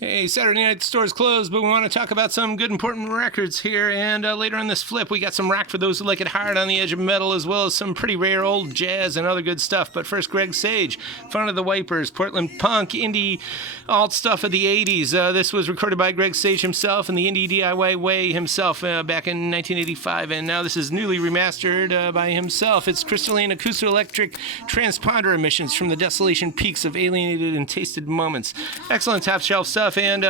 Hey, Saturday night, the store's closed, but we want to talk about some good, important records here. And later on this flip, we got some rock for those who like it hard on the edge of metal, as well as some pretty rare old jazz and other good stuff. But first, Greg Sage, Front of the Wipers, Portland punk, indie, alt stuff of the 80s. This was recorded by Greg Sage himself in the Indie DIY way himself back in 1985. And now this is newly remastered by himself. It's crystalline acousto-electric transponder emissions from the desolation peaks of alienated and tasted moments. Excellent top shelf stuff. And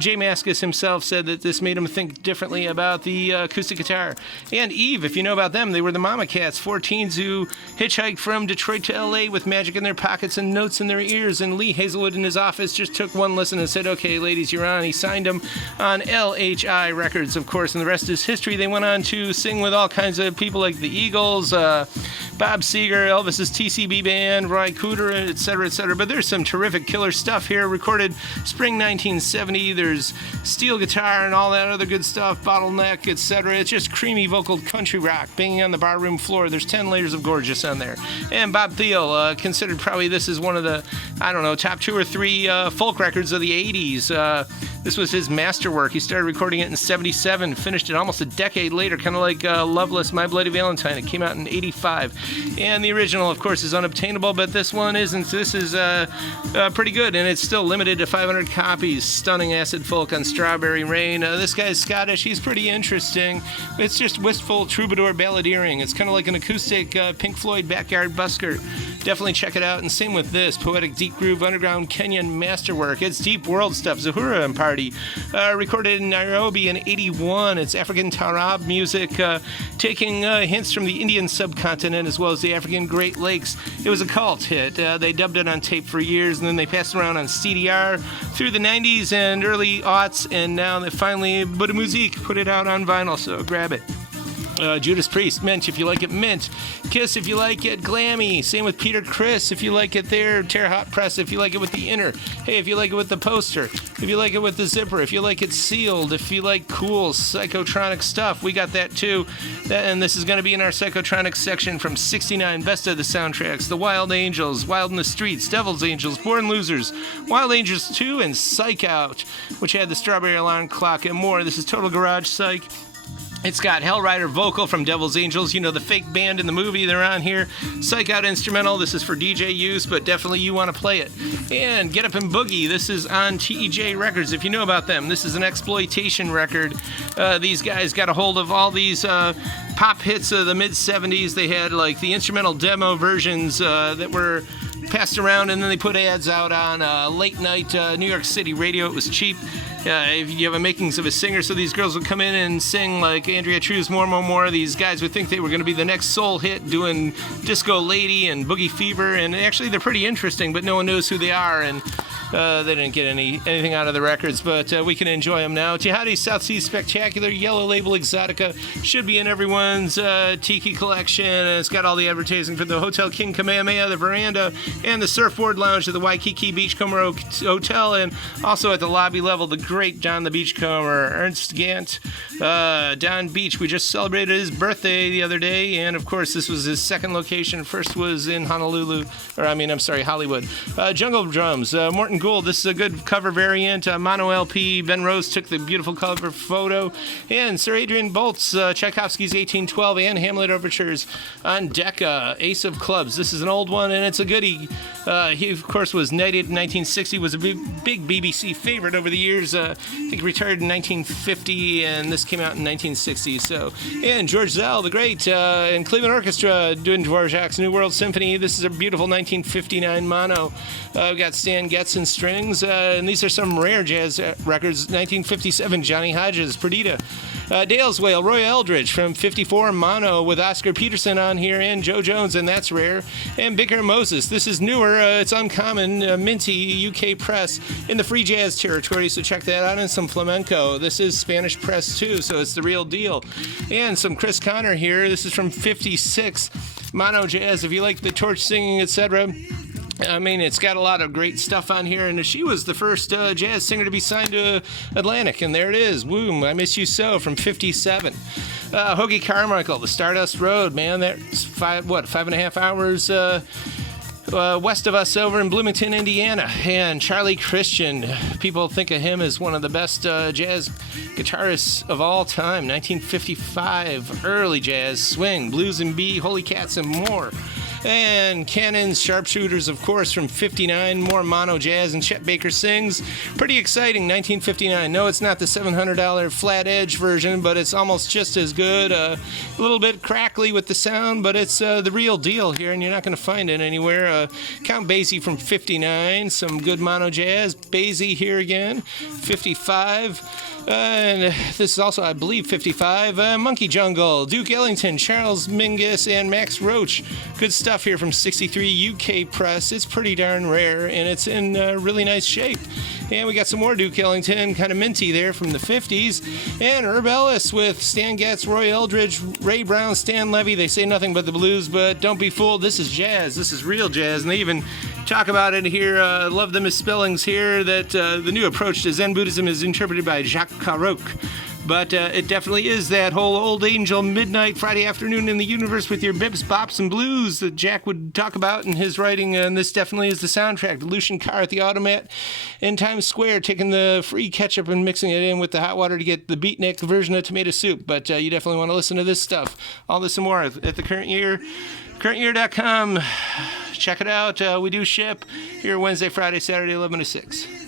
Jay Mascis himself said that this made him think differently about the acoustic guitar. And Eve, if you know about them, they were the Mama Cats, 4 teens who hitchhiked from Detroit to LA with magic in their pockets and notes in their ears. And Lee Hazelwood in his office just took one listen and said, "Okay, ladies, you're on." He signed them on LHI Records, of course, and the rest is history. They went on to sing with all kinds of people like the Eagles, Bob Seger, Elvis's TCB Band, Roy Cooder, etc., etc. But there's some terrific killer stuff here, recorded spring 1970. There's steel guitar and all that other good stuff, Bottleneck, etc. It's just creamy vocal country rock, banging on the barroom floor. There's 10 layers of gorgeous on there. And Bob Thiel, considered probably this is one of the, top 2 or 3 folk records of the 80s. This was his masterwork. He started recording it in 77, finished it almost a decade later, kind of like Loveless, My Bloody Valentine. It came out in 85. And the original, of course, is unobtainable, but this one isn't. This is pretty good, and it's still limited to 500 copies. Stunning acid folk on Strawberry Rain. This guy's Scottish. He's pretty interesting. It's just wistful troubadour balladeering. It's kind of like an acoustic Pink Floyd backyard busker. Definitely check it out. And same with this poetic deep groove underground Kenyan masterwork. It's deep world stuff. Zahura and Party, recorded in Nairobi in 81. It's African Tarab music, taking hints from the Indian subcontinent as well as the African Great Lakes. It was a cult hit. They dubbed it on tape for years, and then they passed it around on CDR through the 90s and early aughts, and now they finally, Buddha Musique, put it out on vinyl, so grab it. Judas Priest, Mint, if you like it, Mint. Kiss, if you like it, Glammy. Same with Peter Criss, if you like it there. Terre Haute Press, if you like it with the inner. Hey, if you like it with the poster. If you like it with the zipper. If you like it sealed. If you like cool psychotronic stuff, we got that too. And this is going to be in our psychotronic section from 69, best of the soundtracks. The Wild Angels, Wild in the Streets, Devil's Angels, Born Losers, Wild Angels 2, and Psych Out, which had the Strawberry Alarm Clock and more. This is Total Garage Psych. It's got Hellrider vocal from Devil's Angels, the fake band in the movie, they're on here. Psych Out instrumental, this is for DJ use, but definitely you want to play it. And Get Up and Boogie, this is on TEJ Records, if you know about them. This is an exploitation record. These guys got a hold of all these pop hits of the mid-70s. They had like the instrumental demo versions that were passed around, and then they put ads out on late night New York City radio. It was cheap. If you have a makings of a singer, so these girls would come in and sing like Andrea True's More. These guys would think they were going to be the next soul hit, doing Disco Lady and Boogie Fever, and actually they're pretty interesting, but no one knows who they are, and they didn't get anything out of the records, but we can enjoy them now. Tihadi's South Sea Spectacular, Yellow Label Exotica, should be in everyone's Tiki collection. It's got all the advertising for the Hotel King Kamehameha, the Veranda, and the Surfboard Lounge at the Waikiki Beachcomber Hotel, and also at the lobby level, the great John the Beachcomber, Ernst Gant, Don Beach. We just celebrated his birthday the other day, and of course this was his second location. First was in Hollywood. Jungle Drums, Morton Gould. This is a good cover variant. Mono LP. Ben Rose took the beautiful cover photo. And Sir Adrian Bolt's Tchaikovsky's 1812 and Hamlet Overtures on Decca. Ace of Clubs. This is an old one, and it's a goodie. He, of course, was knighted in 1960, was a big BBC favorite over the years. I think he retired in 1950, and this came out in 1960. And George Zell, the great, and Cleveland Orchestra doing Dvorak's New World Symphony. This is a beautiful 1959 mono. We've got Stan Getz and strings, and these are some rare jazz records. 1957, Johnny Hodges, Perdita. Dale's Whale, Roy Eldridge from 54, mono with Oscar Peterson on here and Joe Jones, and that's rare. And Bigger Moses, this is newer, it's uncommon, Minty, UK press in the free jazz territory, so check that out. And some flamenco, this is Spanish press too, so it's the real deal. And some Chris Connor here, this is from 56, mono jazz, if you like the torch singing, etc. I mean, it's got a lot of great stuff on here, and she was the first jazz singer to be signed to Atlantic, and there it is. Boom, I Miss You So from 57. Hoagie Carmichael, The Stardust Road, man, that's 5.5 hours west of us over in Bloomington, Indiana. And Charlie Christian, people think of him as one of the best jazz guitarists of all time. 1955, early jazz, swing, blues and B, Holy Cats, and more. And Cannon's Sharpshooters, of course, from 59, more mono jazz, and Chet Baker Sings. Pretty exciting, 1959. No, it's not the $700 flat edge version, but it's almost just as good. A little bit crackly with the sound, but it's the real deal here, and you're not going to find it anywhere. Count Basie from 59, some good mono jazz. Basie here again, 55. And this is also, I believe, 55. Monkey Jungle, Duke Ellington, Charles Mingus, and Max Roach. Good stuff here from 63 UK Press. It's pretty darn rare, and it's in really nice shape. And we got some more Duke Ellington, kind of minty there from the 50s. And Herb Ellis with Stan Getz, Roy Eldridge, Ray Brown, Stan Levy. They say nothing but the blues, but don't be fooled. This is jazz. This is real jazz. And they even talk about it here. Love the misspellings here, that the new approach to Zen Buddhism is interpreted by Jacques Caroque. But it definitely is that whole old angel midnight Friday afternoon in the universe with your bips, bops, and blues that Jack would talk about in his writing. And this definitely is the soundtrack. The Lucian Carr at the Automat in Times Square, taking the free ketchup and mixing it in with the hot water to get the beatnik version of tomato soup. But you definitely want to listen to this stuff. All this and more at the Current Year. CurrentYear.com. Check it out. We do ship here Wednesday, Friday, Saturday, 11 to 6.